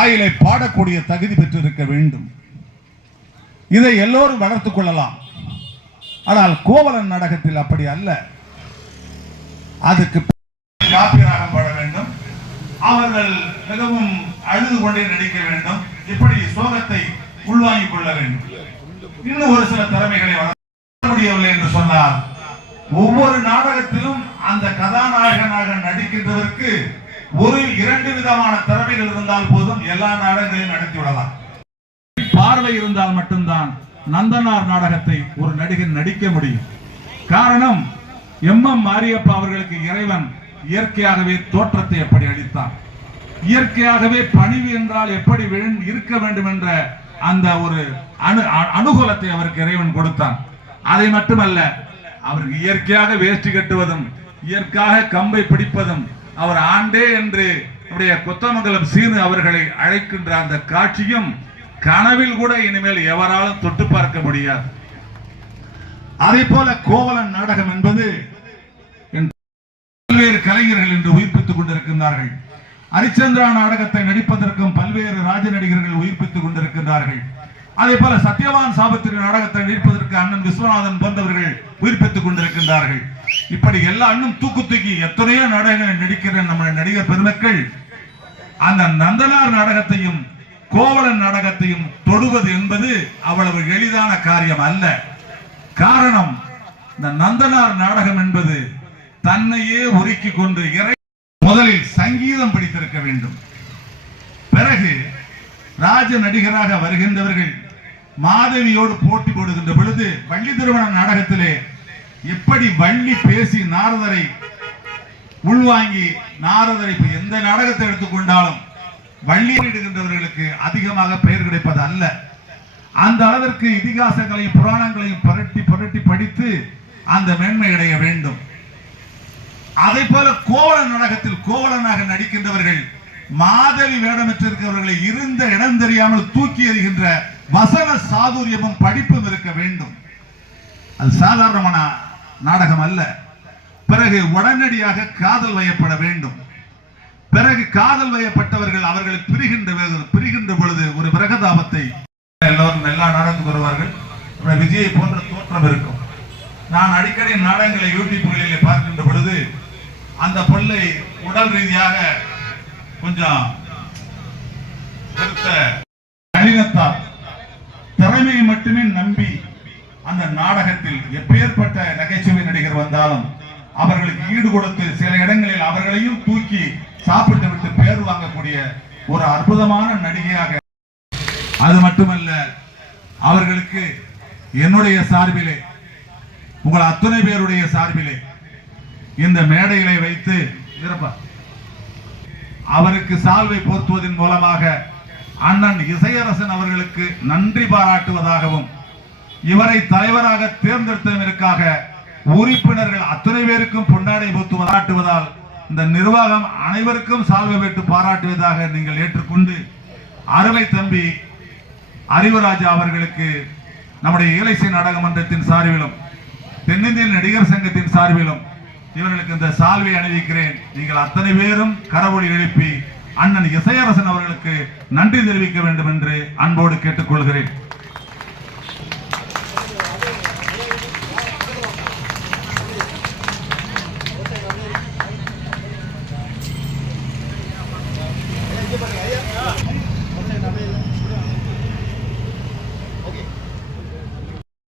ஆயிலை பாடக்கூடிய தகுதி பெற்றிருக்க வேண்டும். இதை எல்லோரும் வளர்த்துக் கொள்ளலாம். ஆனால் கோவலன் நாடகத்தில் அப்படி அல்ல. அதுக்கு காப்பியராகம் பாட வேண்டும், அவர்கள் மிகவும் அழுது கொண்டே நடிக்க வேண்டும், இப்படி சோகத்தை உள்வாங்கிக் கொள்ள வேண்டும். இன்னும் ஒரு சில திறமைகளை வளர்க்க முடியவில்லை என்று சொன்னால், ஒவ்வொரு நாடகத்திலும் அந்த கதாநாயகனாக நடிக்கின்றதற்கு ஒரு இரண்டு விதமான திறமைகள் இருந்தால் போதும், எல்லா நாடகங்களையும் நடத்தி விடலாம். பார்வை இருந்தால் மட்டும்தான் நந்தனார் நாடகத்தை ஒரு நடிகர் நடிக்க முடியும். காரணம், எம்.எம். மாரியப்பா அவர்களுக்கு இறைவன் இயற்கையாகவே தோற்றத்தை எப்படி அளித்தார், இயற்கையாகவே பணிவு என்றால் எப்படி இருக்க வேண்டும் என்ற அந்த ஒரு அனுகூலத்தை அவருக்கு இறைவன் கொடுத்தான். அதை மட்டுமல்ல, அவருக்கு இயற்கையாக வேஷ்டி கட்டுவதும் இயற்கையாக கம்பை பிடிப்பதும், அவர் ஆண்டே என்று கொத்தமங்கலம் சீனு அவர்களை அழைக்கின்ற அந்த காட்சியும் கனவில் கூட இனிமேல் எவராலும் தொட்டு பார்க்க முடியாது. அதே போல கோவலன் நாடகம் என்பது பல்வேறு கலைஞர்கள் என்று உயிர்ப்பித்துக் கொண்டிருக்கின்றார்கள். ஹரிச்சந்திரா நாடகத்தை நடிப்பதற்கும் பல்வேறு ராஜ நடிகர்கள் உயிர்ப்பித்துக் கொண்டிருக்கின்றார்கள். அதே போல சத்யவான் சாவித்திரி நாடகத்தை நடிப்பதற்கு அண்ணன் விஸ்வநாதன் போன்றவர்கள் உயிர்ப்பித்துக் கொண்டிருக்கின்றார்கள். இப்படி எல்லா அண்ணும் தூக்கி எத்தனையோ நாடகங்கள் நடிக்கிற நம்ம நடிகர் பெருமக்கள் அந்த நந்தனார் நாடகத்தையும் கோவலன் நாடகத்தையும் தொடுவது என்பது அவ்வளவு எளிதான காரியம் அல்ல. காரணம், இந்த நந்தனார் நாடகம் என்பது தன்னையே ஒருக்கி கொண்டு முதலில் சங்கீதம் படித்திருக்க வேண்டும். பிறகு ராஜ நடிகராக வருகின்றவர்கள் மாதவியோடு போட்டி போடுகின்ற பொழுது வள்ளி திருமண நாடகத்திலே எப்படி வள்ளி பேசி நாரதரை உள்வாங்கி, நாரதரை எந்த நாடகத்தை எடுத்துக்கொண்டாலும் வள்ளியிடுகின்றவர்களுக்கு அதிகமாக பெயர் கிடைப்பது அல்ல. அந்த அளவிற்கு இதிகாசங்களையும் புராணங்களையும் புரட்டி புரட்டி படித்து அந்த மேன்மை அடைய வேண்டும். அதே போல கோவலன் நாடகத்தில் கோவலனாக நடிக்கின்றவர்கள் மாதவி வேடமற்றிருக்கிறவர்களை இருந்த இடம் தெரியாமல் தூக்கி எறிகின்ற வசன சாதுரியமும் படிப்பும் இருக்க வேண்டும். அது சாதாரணமான நாடகம் அல்ல. பிறகு உடனடியாக காதல் வயப்பட வேண்டும். பிறகு காதல் வயப்பட்டவர்கள் அவர்களை பிரிகின்ற பொழுது ஒரு பிரகதாபத்தை எல்லோரும் எல்லா நாடகத்துக்கு வருவார்கள். விஜயை போன்ற தோற்றம் இருக்கும். நான் அடிக்கடி நாடகங்களை யூடியூப்களிலே பார்க்கின்ற பொழுது அந்த பொல்லை உடல் ரீதியாக கொஞ்சம் கடினத்தால் திறமையை மட்டுமே நம்பி அந்த நாடகத்தில் எப்பேற்பட்ட நகைச்சுவை நடிகர் வந்தாலும் அவர்களுக்கு ஈடு கொடுத்து சில இடங்களில் அவர்களையும் தூக்கி சாப்பிட்டு விட்டு பேர் வாங்கக்கூடிய ஒரு அற்புதமான நடிகையாக. அது மட்டுமல்ல, அவர்களுக்கு என்னுடைய சார்பிலே, உங்கள் அத்தனை பேருடைய சார்பிலே இந்த மேடைகளை வைத்து அவருக்கு சால்வை போர்த்துவதன் மூலமாக அண்ணன் இசையரசன் அவர்களுக்கு நன்றி பாராட்டுவதாகவும், இவரை தலைவராக தேர்ந்தெடுத்ததற்காக உறுப்பினர்கள் அத்தனை பேருக்கும் பொன்னாடை போத்து பாராட்டுவதால் இந்த நிர்வாகம் அனைவருக்கும் சால்வை பெற்று பாராட்டுவதாக நீங்கள் ஏற்றுக்கொண்டு, அருமை தம்பி அறிவராஜா அவர்களுக்கு நம்முடைய இயலிசை நாடக மன்றத்தின் சார்பிலும் தென்னிந்திய நடிகர் சங்கத்தின் சார்பிலும் இவர்களுக்கு இந்த சால்வை அணிவிக்கிறேன். நீங்கள் அத்தனை பேரும் கரவொலி எழுப்பி அண்ணன் இசையரசன் அவர்களுக்கு நன்றி தெரிவிக்க வேண்டும் என்று அன்போடு கேட்டுக்கொள்கிறேன்.